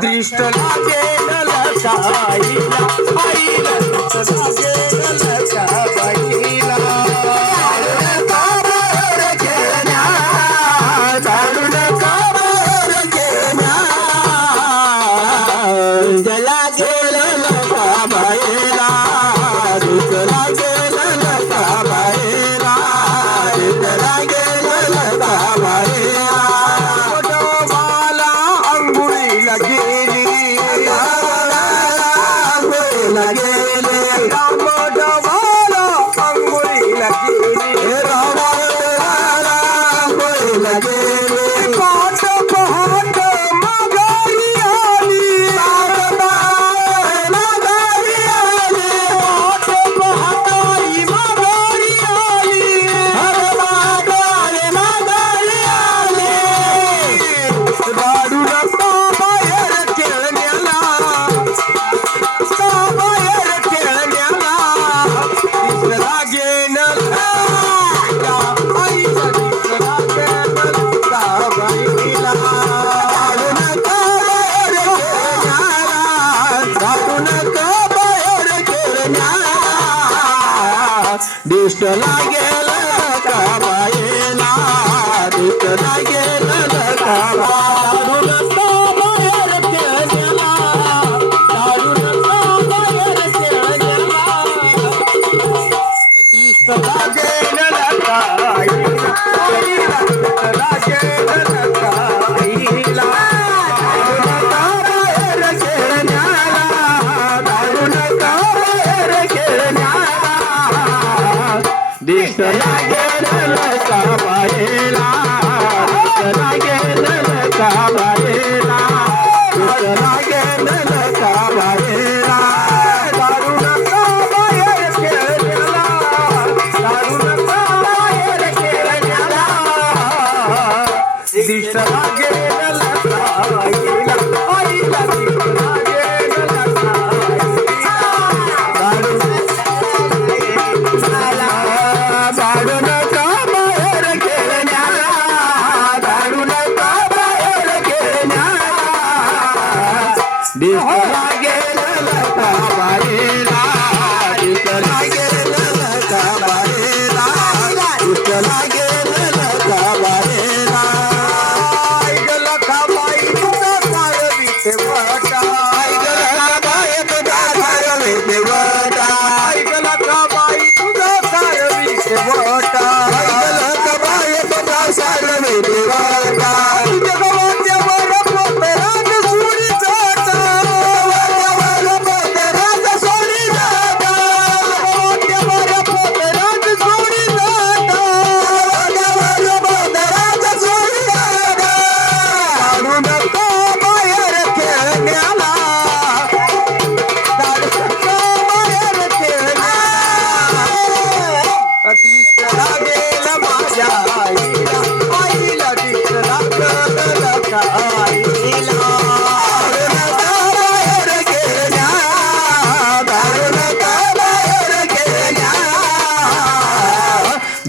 दृष्ट लागेल लकाईला आईला दृष्ट लागेल लकाईला दारुण काबार केल्या लागेल लकाबाईला दृष्ट लागेल लकाबाईला दृष्ट लागेल लकाबाईला दृष्ट लागेल लकाबाईला दृष्ट लागेल लकाबाईला बाहेर खेळण्याला दारुण बाहेर खेळण्याला दृष्ट लागेल लकाबाईला दृष्ट लागेल लकाबाईला बाहेर खेळण्याला दारुण बाहेर खेळण्याला दृष्ट लागेल लकाबाईला दृष्ट लागेल लकाबाईला दृष्ट लागेल लकाबाईला दारुण बाहेर खेळण्याला दारुण बाहेर खेळण्याला दृष्ट लागेल लकाबाईला आईला दृष्ट लागेल लकाबाईला दारुण काबार खेळण्याला दारुण काबार खेळण्याला दृष्ट लागेल लकाबाईला दृष्ट लागेल लकाबाईला दृष्ट लागेल लकाबाईला लकाबाई तुझा काय विठेवटा लकाबाई तुझा काय विठेवटा लकाबाई तुझा काय विठेवटा लकाबाई तुझा काय विठेवटा तुझ्या गावाच्यावर पोतराज सोडी जाता गावाच्यावर पोतराज सोडी जाता गावाच्यावर पोतराज सोडी जाता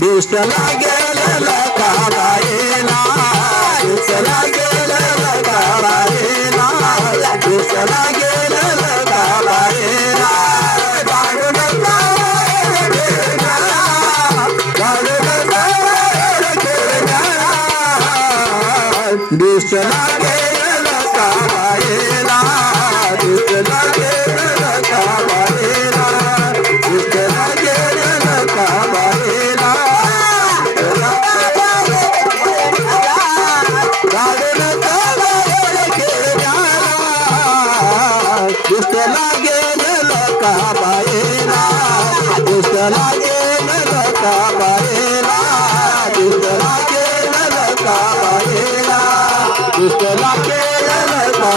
दुष्ट लागेल का बाईला दुष्ट लागेल का बाईला दुष्ट लागेल का बाईला गाडून दुष्ट लागेल का बाईला दुष्ट लागेल का बाईला दुष्ट लागेल का बाईला गाडून दुष्ट लागेल का बाईला दुष्ट लागेल का बाईला दुष्ट लागेल का बाईला दुष्ट लागेल का